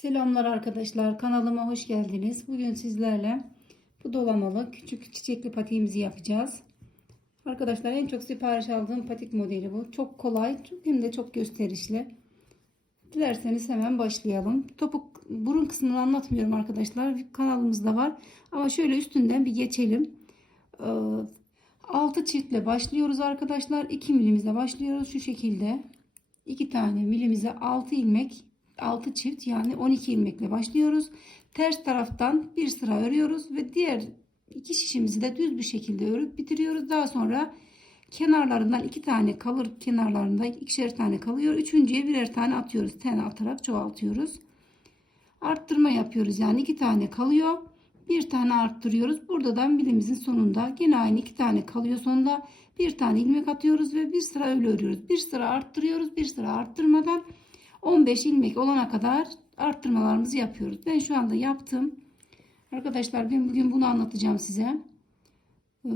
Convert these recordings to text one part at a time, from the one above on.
Selamlar arkadaşlar kanalıma hoş geldiniz. Bugün sizlerle bu dolamalı küçük çiçekli patiğimizi yapacağız. Arkadaşlar en çok sipariş aldığım patik modeli bu. Çok kolay hem de çok gösterişli. Dilerseniz hemen başlayalım. Topuk burun kısmını anlatmıyorum arkadaşlar. Kanalımızda var. Ama şöyle üstünden bir geçelim. Ee, 6 çiftle başlıyoruz arkadaşlar. 2 milimizle başlıyoruz şu şekilde. 2 tane milimize 6 ilmek 6 çift yani 12 ilmekle başlıyoruz. Ters taraftan bir sıra örüyoruz ve diğer iki şişimizi de düz bir şekilde örüp bitiriyoruz. Daha sonra kenarlarından iki tane kalır kenarlarında ikişer tane kalıyor. Üçüncüye birer tane atıyoruz. Tane atarak çoğaltıyoruz. Arttırma yapıyoruz. Yani iki tane kalıyor. Bir tane arttırıyoruz. Burada da milimizin sonunda yine aynı iki tane kalıyor sonunda. Bir tane ilmek atıyoruz ve bir sıra öyle örüyoruz. Bir sıra arttırıyoruz. Bir sıra arttırmadan 15 ilmek olana kadar arttırmalarımızı yapıyoruz. Ben şu anda yaptım. Arkadaşlar ben bugün bunu anlatacağım size. Ee,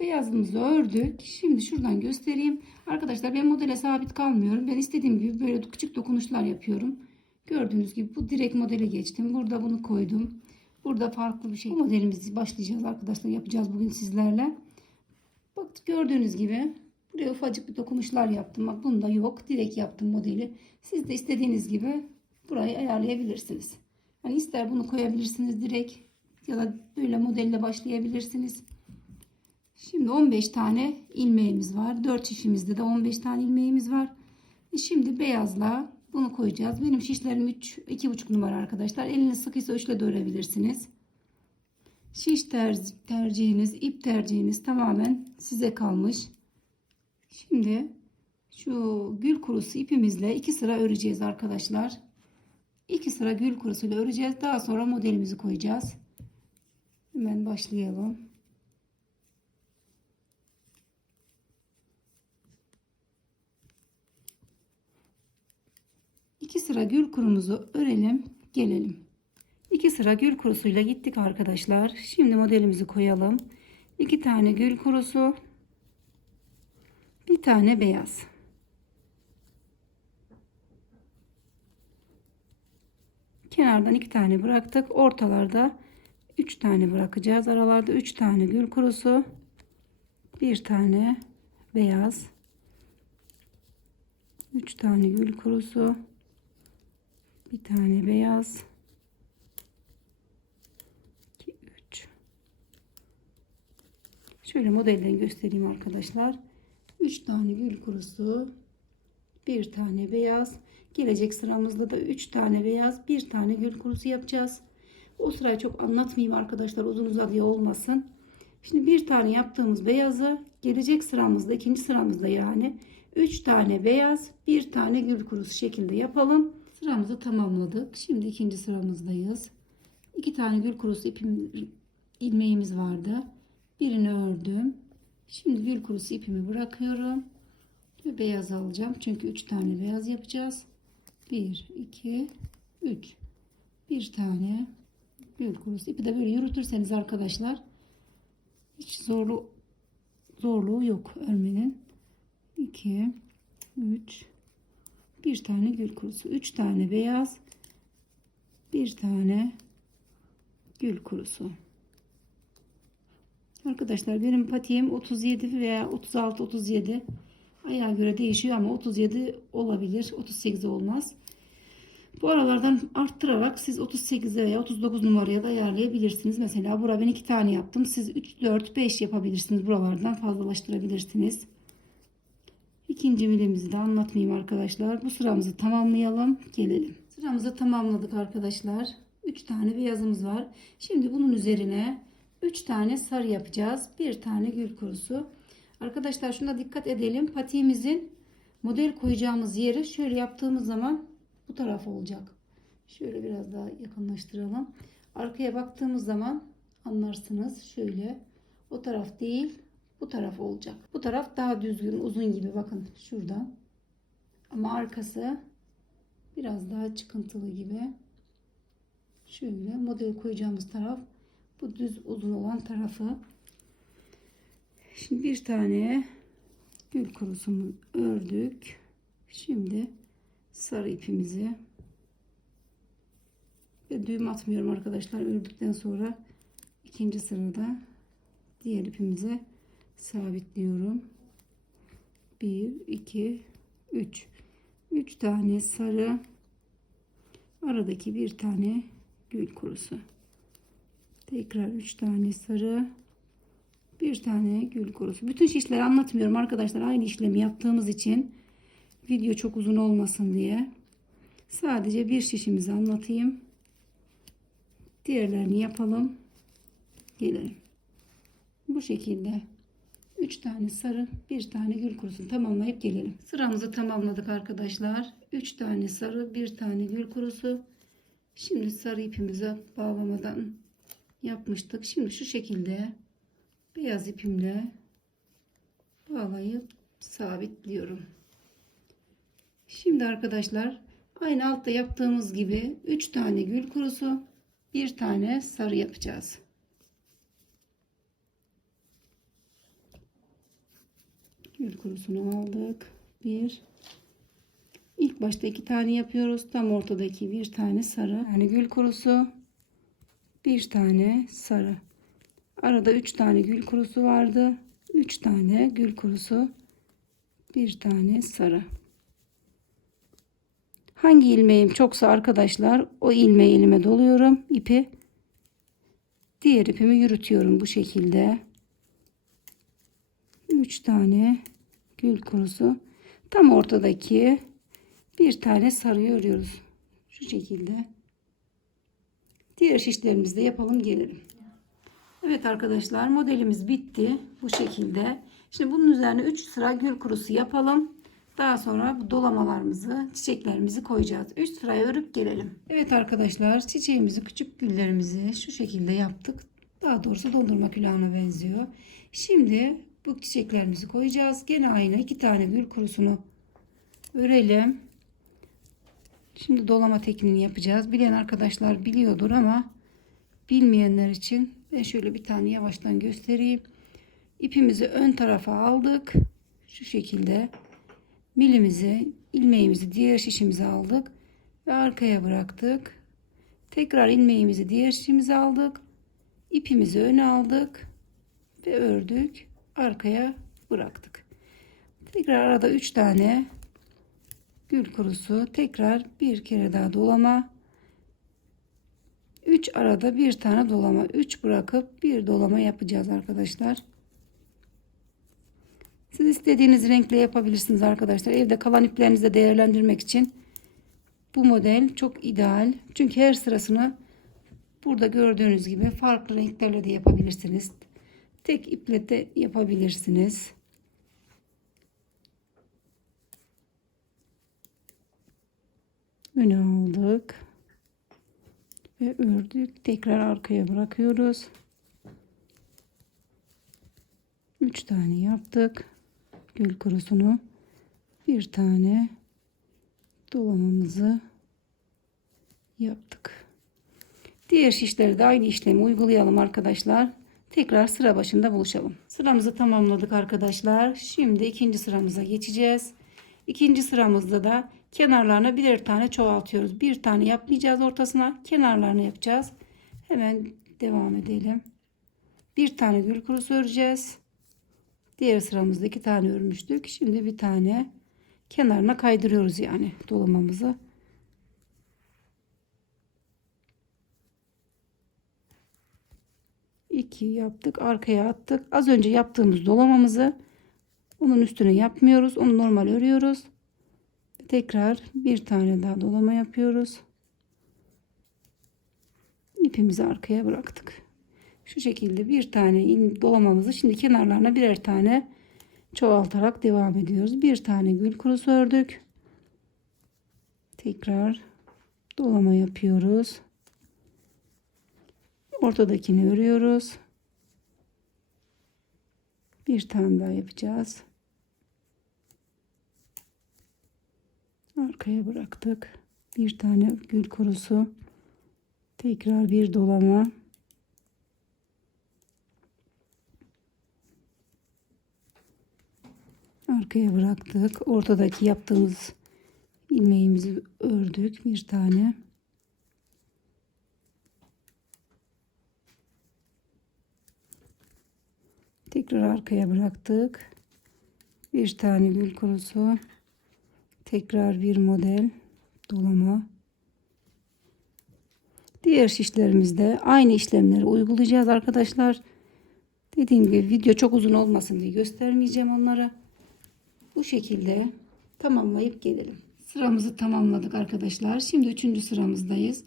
beyazımızı ördük. Şimdi şuradan göstereyim. Arkadaşlar ben modele sabit kalmıyorum. Ben istediğim gibi böyle küçük dokunuşlar yapıyorum. Gördüğünüz gibi bu direkt modele geçtim. Burada bunu koydum. Burada farklı bir şey. Bu modelimizi başlayacağız arkadaşlar. Yapacağız bugün sizlerle. Bak gördüğünüz gibi Buraya ufacık bir dokunuşlar yaptım. Bak bunda yok. Direkt yaptım modeli. Siz de istediğiniz gibi burayı ayarlayabilirsiniz. Hani ister bunu koyabilirsiniz direkt ya da böyle modelle başlayabilirsiniz. Şimdi 15 tane ilmeğimiz var. 4 şişimizde de 15 tane ilmeğimiz var. E şimdi beyazla bunu koyacağız. Benim şişlerim 3 2,5 numara arkadaşlar. Eliniz sıkıysa 3 ile de örebilirsiniz. Şiş tercihiniz, ip tercihiniz tamamen size kalmış. Şimdi şu gül kurusu ipimizle iki sıra öreceğiz arkadaşlar. İki sıra gül kurusuyla öreceğiz. Daha sonra modelimizi koyacağız. Hemen başlayalım. İki sıra gül kurumuzu örelim, gelelim. İki sıra gül kurusuyla gittik arkadaşlar. Şimdi modelimizi koyalım. İki tane gül kurusu, bir tane beyaz. Kenardan iki tane bıraktık. Ortalarda üç tane bırakacağız. Aralarda üç tane gül kurusu. Bir tane beyaz. Üç tane gül kurusu. Bir tane beyaz. 2 3 Şöyle modelden göstereyim arkadaşlar. 3 tane gül kurusu, bir tane beyaz. Gelecek sıramızda da 3 tane beyaz, bir tane gül kurusu yapacağız. O sırayı çok anlatmayayım arkadaşlar uzun uzadıya olmasın. Şimdi bir tane yaptığımız beyazı gelecek sıramızda ikinci sıramızda yani 3 tane beyaz, bir tane gül kurusu şekilde yapalım. Sıramızı tamamladık. Şimdi ikinci sıramızdayız. 2 tane gül kurusu ipim, ilmeğimiz vardı. Birini ördüm. Şimdi gül kurusu ipimi bırakıyorum. Ve beyaz alacağım. Çünkü 3 tane beyaz yapacağız. 1, 2, 3. Bir tane gül kurusu. ipi de böyle yürütürseniz arkadaşlar hiç zorlu zorluğu yok örmenin. 2, 3, bir tane gül kurusu. 3 tane beyaz. Bir tane gül kurusu. Arkadaşlar benim patiğim 37 veya 36 37 ayağa göre değişiyor ama 37 olabilir 38 olmaz. Bu aralardan arttırarak siz 38 veya 39 numaraya da ayarlayabilirsiniz. Mesela burada ben 2 tane yaptım. Siz 3, 4, 5 yapabilirsiniz. Buralardan fazlalaştırabilirsiniz. İkinci milimizi de anlatmayayım arkadaşlar. Bu sıramızı tamamlayalım. Gelelim. Sıramızı tamamladık arkadaşlar. 3 tane beyazımız var. Şimdi bunun üzerine 3 tane sarı yapacağız. Bir tane gül kurusu. Arkadaşlar şuna dikkat edelim. Patiğimizin model koyacağımız yeri şöyle yaptığımız zaman bu taraf olacak. Şöyle biraz daha yakınlaştıralım. Arkaya baktığımız zaman anlarsınız. Şöyle o taraf değil bu taraf olacak. Bu taraf daha düzgün uzun gibi bakın şuradan. Ama arkası biraz daha çıkıntılı gibi. Şöyle model koyacağımız taraf bu düz uzun olan tarafı. Şimdi bir tane gül kurusunu ördük. Şimdi sarı ipimizi. Ve düğüm atmıyorum arkadaşlar. Ördükten sonra ikinci sırada diğer ipimize sabitliyorum. 1 2 3 3 tane sarı aradaki bir tane gül kurusu tekrar 3 tane sarı bir tane gül kurusu. Bütün şişleri anlatmıyorum. Arkadaşlar aynı işlemi yaptığımız için video çok uzun olmasın diye sadece bir şişimizi anlatayım. Diğerlerini yapalım. Gelelim. Bu şekilde 3 tane sarı bir tane gül kurusu tamamlayıp gelelim. Sıramızı tamamladık arkadaşlar. 3 tane sarı bir tane gül kurusu. Şimdi sarı ipimize bağlamadan yapmıştık şimdi şu şekilde beyaz ipimle bağlayıp sabitliyorum şimdi arkadaşlar aynı altta yaptığımız gibi 3 tane gül kurusu bir tane sarı yapacağız gül kurusunu aldık. Bir. İlk başta iki tane yapıyoruz. Tam ortadaki bir tane sarı. Yani gül kurusu. Bir tane sarı. Arada üç tane gül kurusu vardı. Üç tane gül kurusu. Bir tane sarı. Hangi ilmeğim çoksa arkadaşlar o ilmeği elime doluyorum. ipi. Diğer ipimi yürütüyorum bu şekilde. 3 tane gül kurusu tam ortadaki bir tane sarıyı örüyoruz şu şekilde diğer şişlerimizi de yapalım gelelim. Evet arkadaşlar modelimiz bitti bu şekilde. Şimdi bunun üzerine 3 sıra gül kurusu yapalım. Daha sonra bu dolamalarımızı çiçeklerimizi koyacağız. 3 sıraya örüp gelelim. Evet arkadaşlar çiçeğimizi küçük güllerimizi şu şekilde yaptık. Daha doğrusu dondurma külahına benziyor. Şimdi bu çiçeklerimizi koyacağız. Gene aynı iki tane gül kurusunu örelim. Şimdi dolama tekniğini yapacağız. Bilen arkadaşlar biliyordur ama bilmeyenler için ben şöyle bir tane yavaştan göstereyim. İpimizi ön tarafa aldık. Şu şekilde milimizi, ilmeğimizi diğer şişimize aldık ve arkaya bıraktık. Tekrar ilmeğimizi diğer şişimize aldık. İpimizi öne aldık ve ördük arkaya bıraktık. Tekrar arada 3 tane gül kurusu tekrar bir kere daha dolama 3 arada bir tane dolama 3 bırakıp bir dolama yapacağız arkadaşlar. Siz istediğiniz renkle yapabilirsiniz arkadaşlar. Evde kalan iplerinizi de değerlendirmek için bu model çok ideal. Çünkü her sırasını burada gördüğünüz gibi farklı renklerle de yapabilirsiniz. Tek iple de yapabilirsiniz. Öne aldık. Ve ördük. Tekrar arkaya bırakıyoruz. 3 tane yaptık. Gül kurusunu bir tane dolamamızı yaptık. Diğer şişleri de aynı işlemi uygulayalım arkadaşlar. Tekrar sıra başında buluşalım. Sıramızı tamamladık arkadaşlar. Şimdi ikinci sıramıza geçeceğiz. İkinci sıramızda da kenarlarına birer tane çoğaltıyoruz. Bir tane yapmayacağız ortasına. Kenarlarını yapacağız. Hemen devam edelim. Bir tane gül kurusu öreceğiz. Diğer sıramızda iki tane örmüştük. Şimdi bir tane kenarına kaydırıyoruz yani dolamamızı. 2 yaptık arkaya attık az önce yaptığımız dolamamızı onun üstüne yapmıyoruz onu normal örüyoruz tekrar bir tane daha dolama yapıyoruz. İpimizi arkaya bıraktık. Şu şekilde bir tane dolamamızı şimdi kenarlarına birer tane çoğaltarak devam ediyoruz. Bir tane gül kurusu ördük. Tekrar dolama yapıyoruz. Ortadakini örüyoruz. Bir tane daha yapacağız. arkaya bıraktık. Bir tane gül kurusu. Tekrar bir dolama. Arkaya bıraktık. Ortadaki yaptığımız ilmeğimizi ördük. Bir tane. Tekrar arkaya bıraktık. Bir tane gül kurusu. Tekrar bir model dolama. Diğer şişlerimizde aynı işlemleri uygulayacağız arkadaşlar. Dediğim gibi video çok uzun olmasın diye göstermeyeceğim onları. Bu şekilde tamamlayıp gelelim. Sıramızı tamamladık arkadaşlar. Şimdi üçüncü sıramızdayız.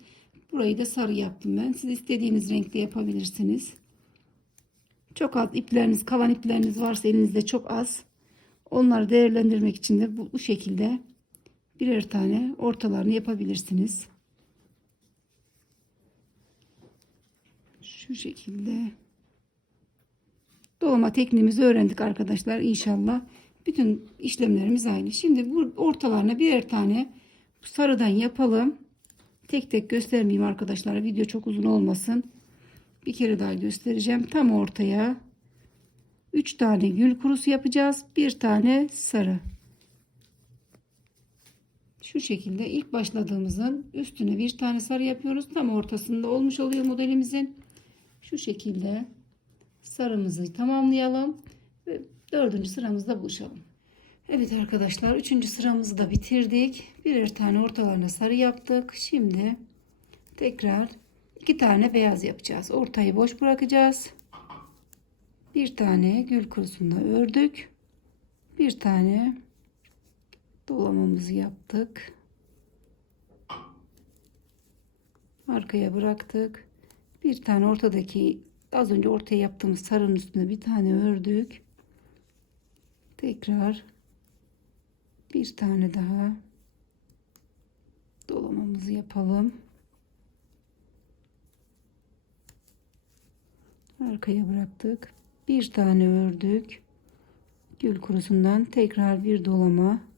Burayı da sarı yaptım ben. Siz istediğiniz renkte yapabilirsiniz. Çok az ipleriniz, kalan ipleriniz varsa elinizde çok az. Onları değerlendirmek için de bu, bu şekilde birer tane ortalarını yapabilirsiniz. Şu şekilde. Dolama tekniğimizi öğrendik arkadaşlar inşallah. Bütün işlemlerimiz aynı. Şimdi bu ortalarına birer tane sarıdan yapalım. Tek tek göstermeyeyim arkadaşlar. Video çok uzun olmasın. Bir kere daha göstereceğim. Tam ortaya 3 tane gül kurusu yapacağız. Bir tane sarı. Şu şekilde ilk başladığımızın üstüne bir tane sarı yapıyoruz. Tam ortasında olmuş oluyor modelimizin. Şu şekilde sarımızı tamamlayalım ve dördüncü sıramızda buluşalım. Evet arkadaşlar üçüncü sıramızı da bitirdik. Birer tane ortalarına sarı yaptık. Şimdi tekrar iki tane beyaz yapacağız. Ortayı boş bırakacağız. Bir tane gül kurusunda ördük. Bir tane dolamamızı yaptık. Arkaya bıraktık. Bir tane ortadaki az önce ortaya yaptığımız sarının üstüne bir tane ördük. Tekrar bir tane daha dolamamızı yapalım. Arkaya bıraktık. Bir tane ördük. Gül kurusundan tekrar bir dolama.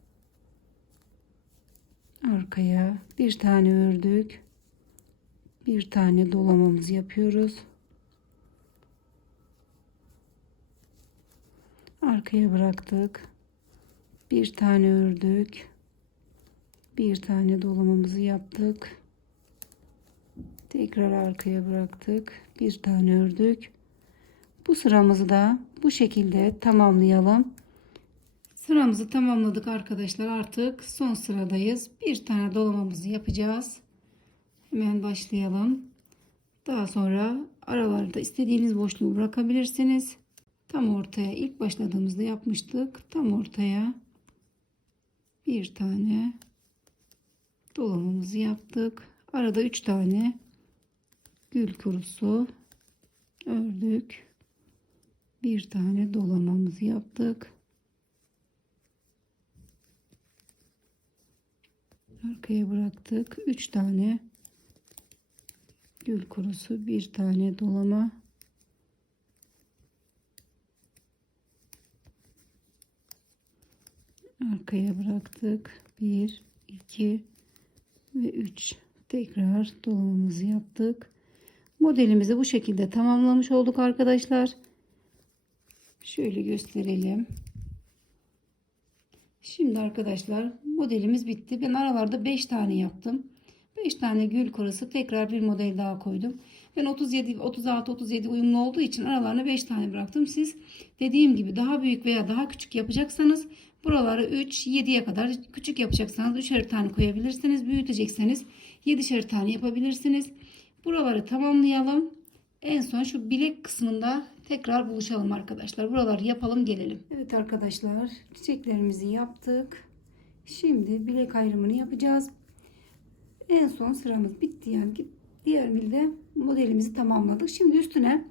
Arkaya bir tane ördük. Bir tane dolamamızı yapıyoruz. Arkaya bıraktık. Bir tane ördük. Bir tane dolamamızı yaptık. Tekrar arkaya bıraktık. Bir tane ördük. Bu sıramızı da bu şekilde tamamlayalım. Sıramızı tamamladık arkadaşlar. Artık son sıradayız. Bir tane dolamamızı yapacağız. Hemen başlayalım. Daha sonra aralarda istediğiniz boşluğu bırakabilirsiniz. Tam ortaya ilk başladığımızda yapmıştık. Tam ortaya bir tane dolamamızı yaptık. Arada üç tane gül kurusu ördük. Bir tane dolamamızı yaptık. Arkaya bıraktık. Üç tane gül kurusu, bir tane dolama. Arkaya bıraktık. Bir, iki ve üç. Tekrar dolamamızı yaptık. Modelimizi bu şekilde tamamlamış olduk arkadaşlar. Şöyle gösterelim. Şimdi arkadaşlar modelimiz bitti. Ben aralarda 5 tane yaptım. 5 tane gül kurusu tekrar bir model daha koydum. Ben 37 36 37 uyumlu olduğu için aralarına 5 tane bıraktım. Siz dediğim gibi daha büyük veya daha küçük yapacaksanız buraları 3 7'ye kadar küçük yapacaksanız 3'er tane koyabilirsiniz. Büyütecekseniz 7'şer tane yapabilirsiniz. Buraları tamamlayalım. En son şu bilek kısmında tekrar buluşalım arkadaşlar. Buraları yapalım gelelim. Evet arkadaşlar çiçeklerimizi yaptık. Şimdi bilek ayrımını yapacağız. En son sıramız bitti yani diğer milde modelimizi tamamladık. Şimdi üstüne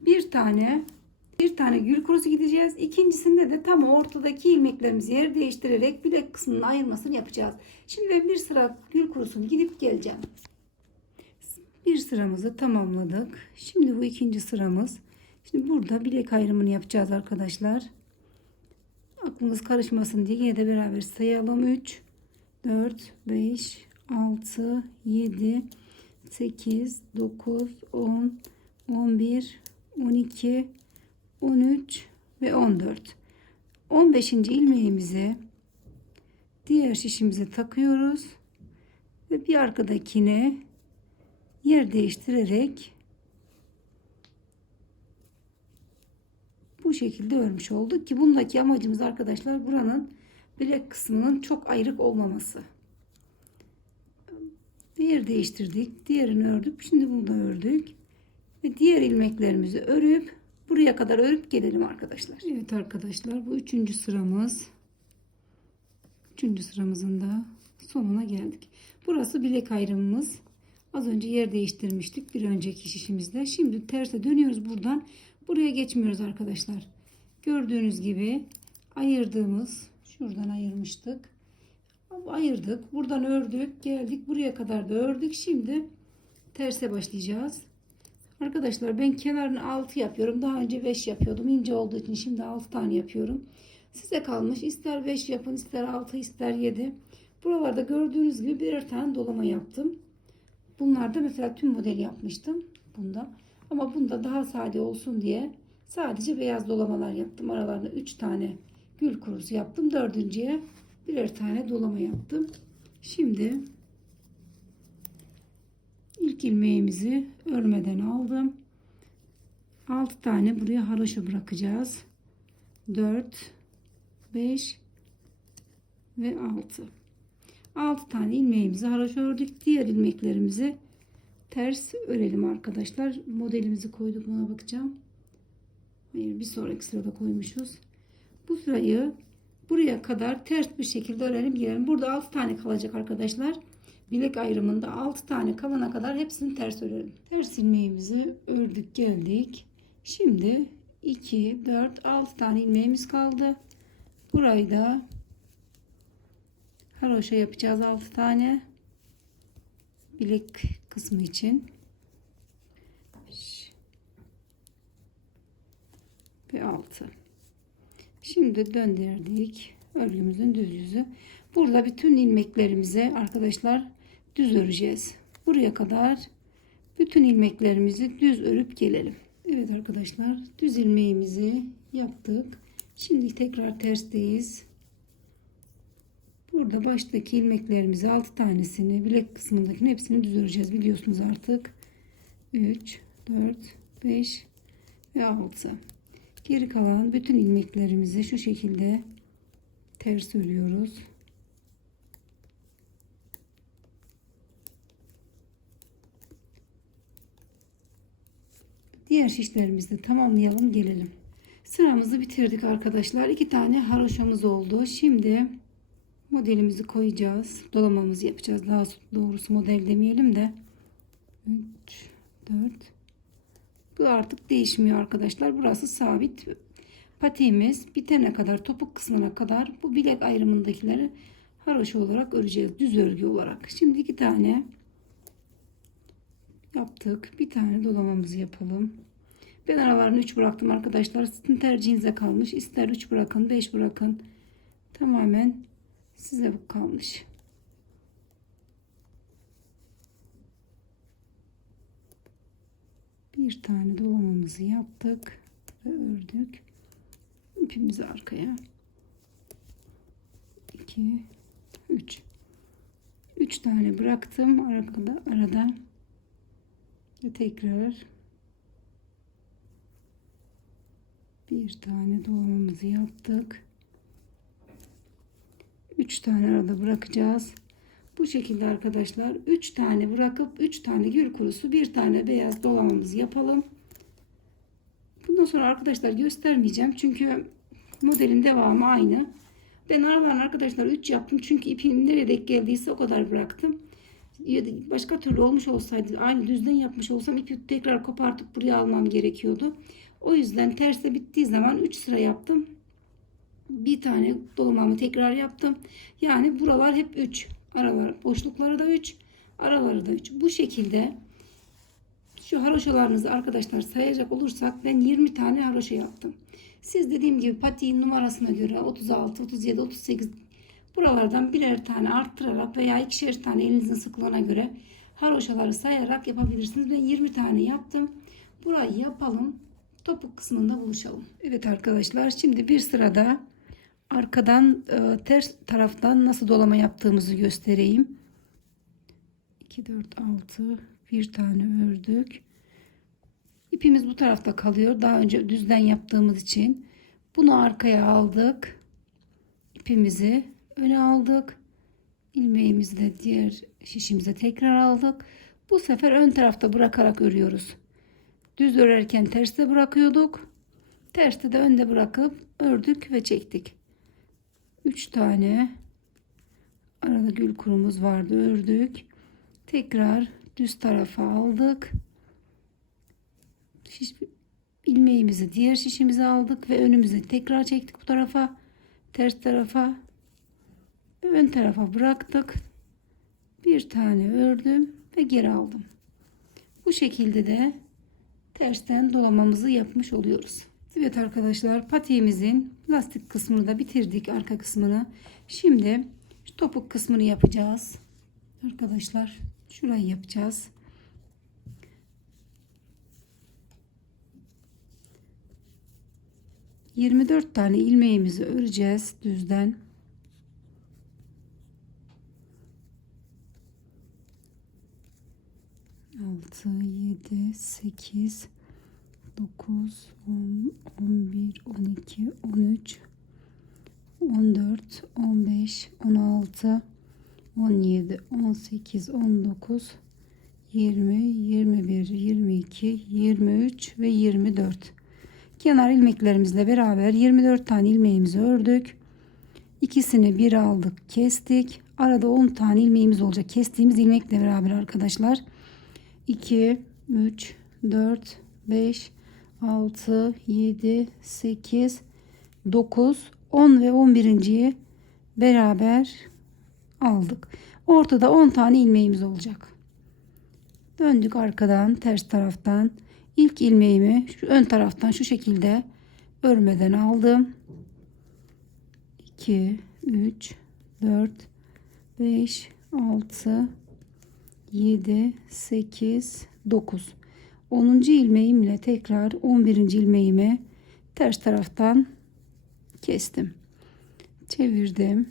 bir tane bir tane gül kurusu gideceğiz. İkincisinde de tam ortadaki ilmeklerimizi yer değiştirerek bilek kısmının ayırmasını yapacağız. Şimdi bir sıra gül kurusunu gidip geleceğim. Bir sıramızı tamamladık. Şimdi bu ikinci sıramız. Şimdi burada bilek ayrımını yapacağız arkadaşlar. Aklınız karışmasın diye yine de beraber sayalım. 3, 4, 5, 6, 7, 8, 9, 10, 11, 12, 13 ve 14. 15. ilmeğimizi diğer şişimize takıyoruz. Ve bir arkadakine yer değiştirerek bu şekilde örmüş olduk ki bundaki amacımız arkadaşlar buranın bilek kısmının çok ayrık olmaması. Diğer değiştirdik. Diğerini ördük. Şimdi bunu da ördük. Ve diğer ilmeklerimizi örüp buraya kadar örüp gelelim arkadaşlar. Evet arkadaşlar bu üçüncü sıramız. Üçüncü sıramızın da sonuna geldik. Burası bilek ayrımımız. Az önce yer değiştirmiştik bir önceki şişimizde. Şimdi terse dönüyoruz buradan. Buraya geçmiyoruz arkadaşlar. Gördüğünüz gibi ayırdığımız şuradan ayırmıştık. Ayırdık. Buradan ördük. Geldik. Buraya kadar da ördük. Şimdi terse başlayacağız. Arkadaşlar ben kenarını 6 yapıyorum. Daha önce 5 yapıyordum. İnce olduğu için şimdi 6 tane yapıyorum. Size kalmış. İster 5 yapın, ister 6, ister 7. Buralarda gördüğünüz gibi birer tane dolama yaptım. Bunlarda mesela tüm modeli yapmıştım. Bunda. Ama bunda daha sade olsun diye sadece beyaz dolamalar yaptım. Aralarında 3 tane gül kurusu yaptım. Dördüncüye birer tane dolama yaptım. Şimdi ilk ilmeğimizi örmeden aldım. 6 tane buraya haroşa bırakacağız. 4 5 ve 6 6 tane ilmeğimizi haroşa ördük. Diğer ilmeklerimizi ters örelim arkadaşlar. Modelimizi koyduk buna bakacağım. Hayır bir sonraki sırada koymuşuz. Bu sırayı buraya kadar ters bir şekilde örelim girelim. Burada 6 tane kalacak arkadaşlar. Bilek ayrımında 6 tane kalana kadar hepsini ters örelim. Ters ilmeğimizi ördük geldik. Şimdi 2, 4, 6 tane ilmeğimiz kaldı. Burayı da haroşa yapacağız 6 tane. Bilek kısmı için. Ve 6. Şimdi döndürdük örgümüzün düz yüzü. Burada bütün ilmeklerimizi arkadaşlar düz öreceğiz. Buraya kadar bütün ilmeklerimizi düz örüp gelelim. Evet arkadaşlar düz ilmeğimizi yaptık. Şimdi tekrar tersteyiz. Burada baştaki ilmeklerimizi 6 tanesini bilek kısmındakini hepsini düz öreceğiz biliyorsunuz artık. 3, 4, 5 ve 6. Geri kalan bütün ilmeklerimizi şu şekilde ters örüyoruz. Diğer şişlerimizi tamamlayalım gelelim. Sıramızı bitirdik arkadaşlar. İki tane haroşamız oldu. Şimdi modelimizi koyacağız. Dolamamızı yapacağız. Daha doğrusu model demeyelim de. 3, 4. Bu artık değişmiyor arkadaşlar. Burası sabit. Patiğimiz bitene kadar topuk kısmına kadar bu bilek ayrımındakileri haroşa olarak öreceğiz. Düz örgü olarak. Şimdi iki tane yaptık. Bir tane dolamamızı yapalım. Ben aralarını 3 bıraktım arkadaşlar. Sizin tercihinize kalmış. İster 3 bırakın, 5 bırakın. Tamamen size bu kalmış. Bir tane dolamamızı yaptık ve ördük. İpimizi arkaya. 2 3 3 tane bıraktım arada arada ve tekrar bir tane dolamamızı yaptık. 3 tane arada bırakacağız. Bu şekilde arkadaşlar 3 tane bırakıp 3 tane gül kurusu bir tane beyaz dolamamızı yapalım. Bundan sonra arkadaşlar göstermeyeceğim. Çünkü modelin devamı aynı. Ben aralarını arkadaşlar 3 yaptım. Çünkü ipim nereye denk geldiyse o kadar bıraktım. Başka türlü olmuş olsaydı aynı düzden yapmış olsam ipi tekrar kopartıp buraya almam gerekiyordu. O yüzden terse bittiği zaman 3 sıra yaptım. Bir tane dolamamı tekrar yaptım. Yani buralar hep 3. Aralar boşlukları da 3. Araları da 3. Bu şekilde şu haroşalarınızı arkadaşlar sayacak olursak ben 20 tane haroşa yaptım. Siz dediğim gibi patiğin numarasına göre 36, 37, 38 buralardan birer tane arttırarak veya ikişer tane elinizin sıklığına göre haroşaları sayarak yapabilirsiniz. Ben 20 tane yaptım. Burayı yapalım. Topuk kısmında buluşalım. Evet arkadaşlar şimdi bir sırada arkadan e, ters taraftan nasıl dolama yaptığımızı göstereyim. 2 4 6 bir tane ördük. İpimiz bu tarafta kalıyor. Daha önce düzden yaptığımız için. Bunu arkaya aldık. İpimizi öne aldık. İlmeğimizi de diğer şişimize tekrar aldık. Bu sefer ön tarafta bırakarak örüyoruz. Düz örerken terste bırakıyorduk. Terste de önde bırakıp ördük ve çektik. 3 tane arada gül kurumuz vardı ördük. Tekrar düz tarafa aldık. Şiş, ilmeğimizi diğer şişimize aldık ve önümüze tekrar çektik bu tarafa. Ters tarafa ve ön tarafa bıraktık. Bir tane ördüm ve geri aldım. Bu şekilde de tersten dolamamızı yapmış oluyoruz. Evet arkadaşlar patiğimizin lastik kısmını da bitirdik arka kısmını. Şimdi topuk kısmını yapacağız. Arkadaşlar şurayı yapacağız. Yirmi dört tane ilmeğimizi öreceğiz düzden. Altı, yedi, sekiz, 9, 10, 11, 12, 13, 14, 15, 16, 17, 18, 19, 20, 21, 22, 23 ve 24. Kenar ilmeklerimizle beraber 24 tane ilmeğimizi ördük. İkisini bir aldık, kestik. Arada 10 tane ilmeğimiz olacak. Kestiğimiz ilmekle beraber arkadaşlar. 2, 3, 4, 5, 6, 7, 8, 9, 10 ve 11.yi beraber aldık. Ortada 10 tane ilmeğimiz olacak. Döndük arkadan ters taraftan. İlk ilmeğimi şu ön taraftan şu şekilde örmeden aldım. 2, 3, 4, 5, 6, 7, 8, 9. 10. ilmeğimle tekrar 11. ilmeğimi ters taraftan kestim. Çevirdim.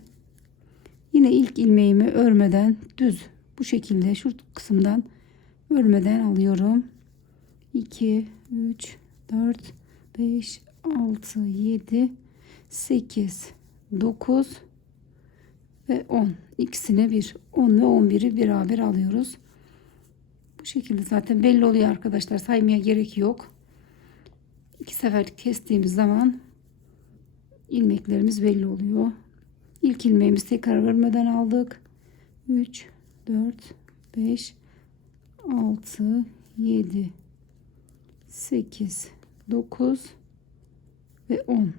Yine ilk ilmeğimi örmeden düz bu şekilde şu kısımdan örmeden alıyorum. 2 3 4 5 6 7 8 9 ve 10 ikisine bir 10 ve 11'i beraber alıyoruz. Şekilde zaten belli oluyor arkadaşlar. Saymaya gerek yok. İki sefer kestiğimiz zaman ilmeklerimiz belli oluyor. İlk ilmeğimiz tekrar örmeden aldık. 3, 4, 5, 6, 7, 8, 9 ve 10.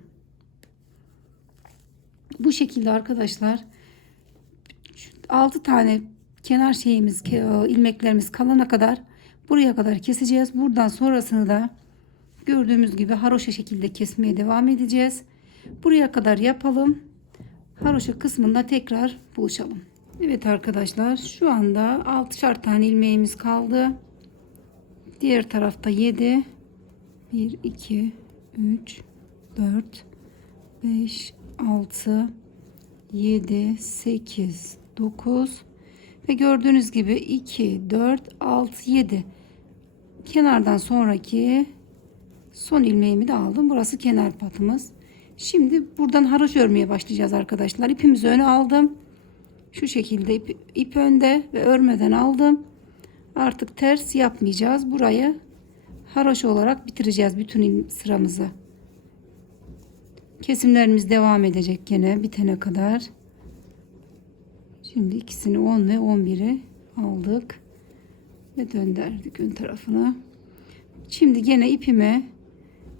Bu şekilde arkadaşlar 6 tane kenar şeyimiz ilmeklerimiz kalana kadar buraya kadar keseceğiz. Buradan sonrasını da gördüğümüz gibi haroşa şekilde kesmeye devam edeceğiz. Buraya kadar yapalım. Haroşa kısmında tekrar buluşalım. Evet arkadaşlar şu anda 6'şar tane ilmeğimiz kaldı. Diğer tarafta 7 1 2 3 4 5 6 7 8 9 ve gördüğünüz gibi 2 4 6 7 kenardan sonraki son ilmeğimi de aldım. Burası kenar patımız. Şimdi buradan haroş örmeye başlayacağız arkadaşlar. İpimizi öne aldım. Şu şekilde ip, ip önde ve örmeden aldım. Artık ters yapmayacağız. Burayı haroş olarak bitireceğiz bütün sıramızı. Kesimlerimiz devam edecek gene bitene kadar. Şimdi ikisini 10 ve 11'i aldık ve döndürdük ön tarafına. Şimdi gene ipime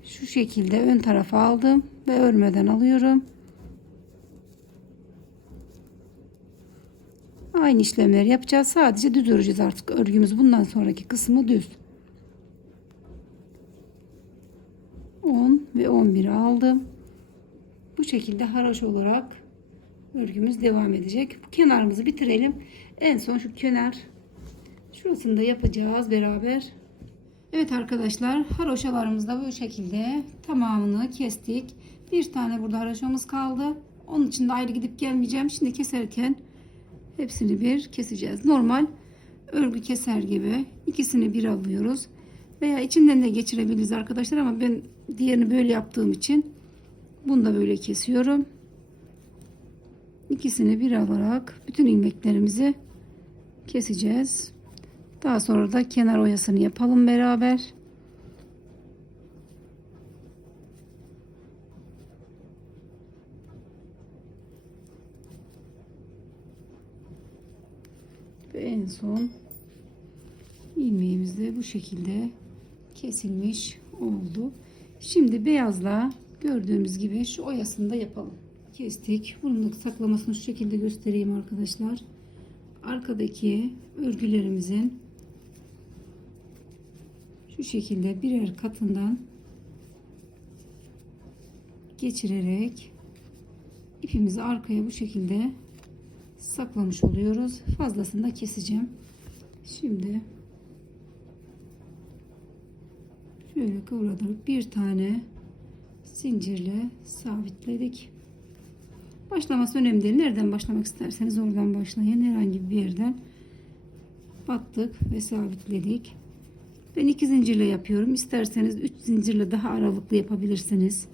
şu şekilde ön tarafa aldım ve örmeden alıyorum. Aynı işlemleri yapacağız. Sadece düz öreceğiz artık. Örgümüz bundan sonraki kısmı düz. 10 ve 11 aldım. Bu şekilde haraş olarak örgümüz devam edecek. Bu kenarımızı bitirelim. En son şu kenar şurasını da yapacağız beraber. Evet arkadaşlar haroşalarımız da bu şekilde tamamını kestik. Bir tane burada haroşamız kaldı. Onun için de ayrı gidip gelmeyeceğim. Şimdi keserken hepsini bir keseceğiz. Normal örgü keser gibi ikisini bir alıyoruz. Veya içinden de geçirebiliriz arkadaşlar ama ben diğerini böyle yaptığım için bunu da böyle kesiyorum. İkisini bir alarak bütün ilmeklerimizi keseceğiz. Daha sonra da kenar oyasını yapalım beraber. Ve en son ilmeğimiz de bu şekilde kesilmiş oldu. Şimdi beyazla gördüğümüz gibi şu oyasını da yapalım. Kestik. Bunun da saklamasını şu şekilde göstereyim arkadaşlar. Arkadaki örgülerimizin şu şekilde birer katından geçirerek ipimizi arkaya bu şekilde saklamış oluyoruz. Fazlasını da keseceğim. Şimdi şöyle kıvradık. Bir tane zincirle sabitledik. Başlaması önemli değil. Nereden başlamak isterseniz oradan başlayın. Herhangi bir yerden battık ve sabitledik. Ben iki zincirle yapıyorum. İsterseniz üç zincirle daha aralıklı yapabilirsiniz.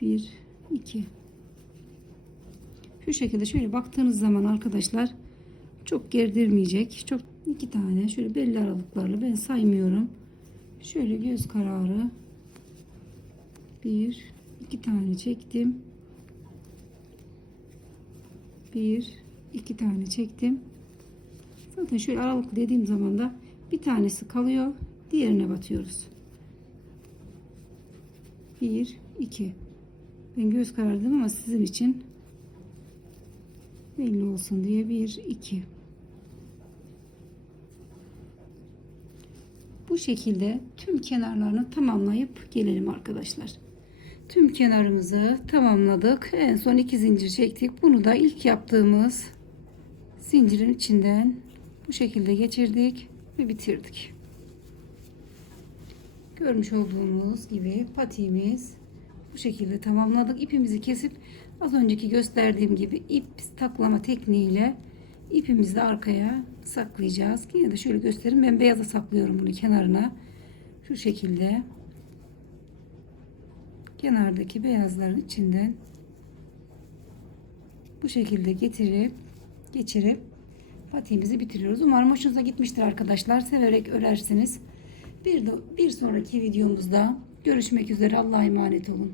Bir, iki. Şu şekilde şöyle baktığınız zaman arkadaşlar çok gerdirmeyecek. Çok iki tane şöyle belli aralıklarla ben saymıyorum. Şöyle göz kararı bir iki tane çektim. Bir iki tane çektim. Zaten şöyle aralıklı dediğim zaman da bir tanesi kalıyor. Diğerine batıyoruz. Bir iki. Ben göz karardım ama sizin için belli olsun diye bir iki bu şekilde tüm kenarlarını tamamlayıp gelelim arkadaşlar tüm kenarımızı tamamladık en son iki zincir çektik bunu da ilk yaptığımız zincirin içinden bu şekilde geçirdik ve bitirdik görmüş olduğunuz gibi patiğimiz bu şekilde tamamladık ipimizi kesip Az önceki gösterdiğim gibi ip taklama tekniğiyle ipimizi de arkaya saklayacağız. Yine de şöyle göstereyim. Ben beyaza saklıyorum bunu kenarına. Şu şekilde kenardaki beyazların içinden bu şekilde getirip geçirip patiğimizi bitiriyoruz. Umarım hoşunuza gitmiştir arkadaşlar. Severek örersiniz. Bir, de, bir sonraki videomuzda görüşmek üzere. Allah'a emanet olun.